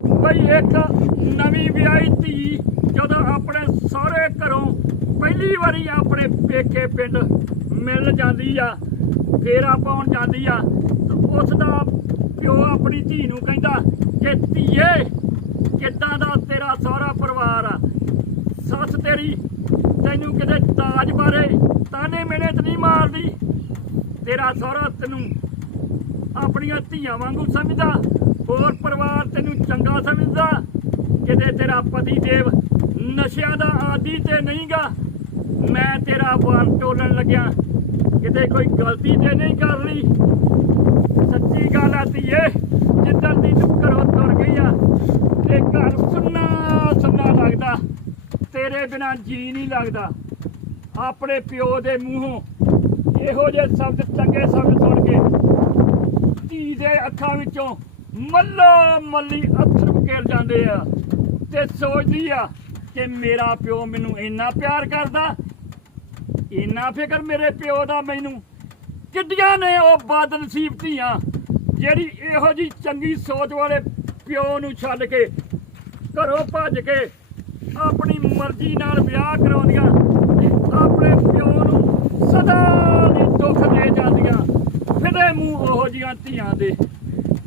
ਬਈ ਇੱਕ ਨਵੀਂ ਵਿਆਹੀ ਧੀ ਜਦੋਂ ਆਪਣੇ ਸਹੁਰੇ ਘਰੋਂ ਪਹਿਲੀ ਵਾਰੀ ਆਪਣੇ ਪੇਕੇ ਪਿੰਡ ਮਿਲ ਜਾਂਦੀ ਆ, ਫੇਰਾ ਪਾਉਣ ਜਾਂਦੀ ਆ ਉਸ ਦਾ ਪਿਓ ਆਪਣੀ ਧੀ ਨੂੰ ਕਹਿੰਦਾ ਕਿ ਧੀਏ, ਕਿੱਦਾਂ ਦਾ ਤੇਰਾ ਸਹੁਰਾ ਪਰਿਵਾਰ ਆ? ਸੱਸ ਤੇਰੀ ਤੈਨੂੰ ਕਿਤੇ ਤਾਜ ਬਾਰੇ ਤਾਨੇ ਮਿਹਣੇ ਤੇ ਨਹੀਂ ਮਾਰਦੀ। ਤੇਰਾ ਸਹੁਰਾ ਤੈਨੂੰ ਆਪਣੀਆਂ ਧੀਆਂ ਵਾਂਗੂ ਸਮਝਦਾ ਹੋਰ ਪਰਿਵਾਰ ਤੈਨੂੰ ਚੰਗਾ ਸਮਝਦਾ? ਕਿਤੇ ਤੇਰਾ ਪਤੀ ਦੇਵ ਨਸ਼ਿਆਂ ਦਾ ਆਦੀ ਤੇ ਨਹੀਂਗਾ? ਮੈਂ ਤੇਰਾ ਵਾਰ ਟੋਲਣ ਲੱਗਿਆ। ਕਿਤੇ ਕੋਈ ਗਲਤੀ ਤੇ ਨਹੀਂ ਕਰ ਲਈ। ਸੱਚੀ ਗੱਲ ਆ ਧੀਏ, ਜਿੱਦਣ ਦੀ ਤੂੰ ਘਰੋਂ ਤੁਰ ਗਈ ਆ, ਤੇ ਘਰ ਸੁੰਨਾ ਸੁੰਨਾ ਲੱਗਦਾ। ਤੇਰੇ ਬਿਨਾ ਜੀ ਨਹੀਂ ਲੱਗਦਾ। ਆਪਣੇ ਪਿਓ ਦੇ ਮੂੰਹੋਂ ਇਹੋ ਜਿਹੇ ਸ਼ਬਦ ਚੰਗੇ ਸ਼ਬਦ ਸੁਣ ਕੇ ਧੀ ਦੇ ਅੱਖਾਂ ਵਿੱਚੋਂ ਮੱਲੋ ਮੱਲੀ ਅੱਥਰ ਵਕੇਰ ਜਾਂਦੇ ਆ ਤੇ ਸੋਚਦੀ ਆ ਕਿ ਮੇਰਾ ਪਿਓ ਮੈਨੂੰ ਇੰਨਾ ਪਿਆਰ ਕਰਦਾ, ਇੰਨਾ ਫਿਕਰ ਮੇਰੇ ਪਿਓ ਦਾ ਮੈਨੂੰ। ਕਿੱਡੀਆਂ ਨੇ ਉਹ ਬਦਨਸੀਬ ਧੀਆਂ ਜਿਹੜੀ ਇਹੋ ਜੀ ਚੰਗੀ ਸੋਚ ਵਾਲੇ ਪਿਓ ਨੂੰ ਛੱਡ ਕੇ ਘਰੋਂ ਭੱਜ ਕੇ ਆਪਣੀ ਮਰਜ਼ੀ ਨਾਲ ਵਿਆਹ ਕਰਾਉਂਦੀਆਂ ਤੇ ਆਪਣੇ ਪਿਓ ਨੂੰ ਸਦਾ ਲਈ ਦੁੱਖ ਦੇ ਜਾਂਦੀਆਂ। ਫਿਰੇ ਮੂੰਹ ਉਹੋ ਜੀਆਂ ਧੀਆਂ ਦੇ।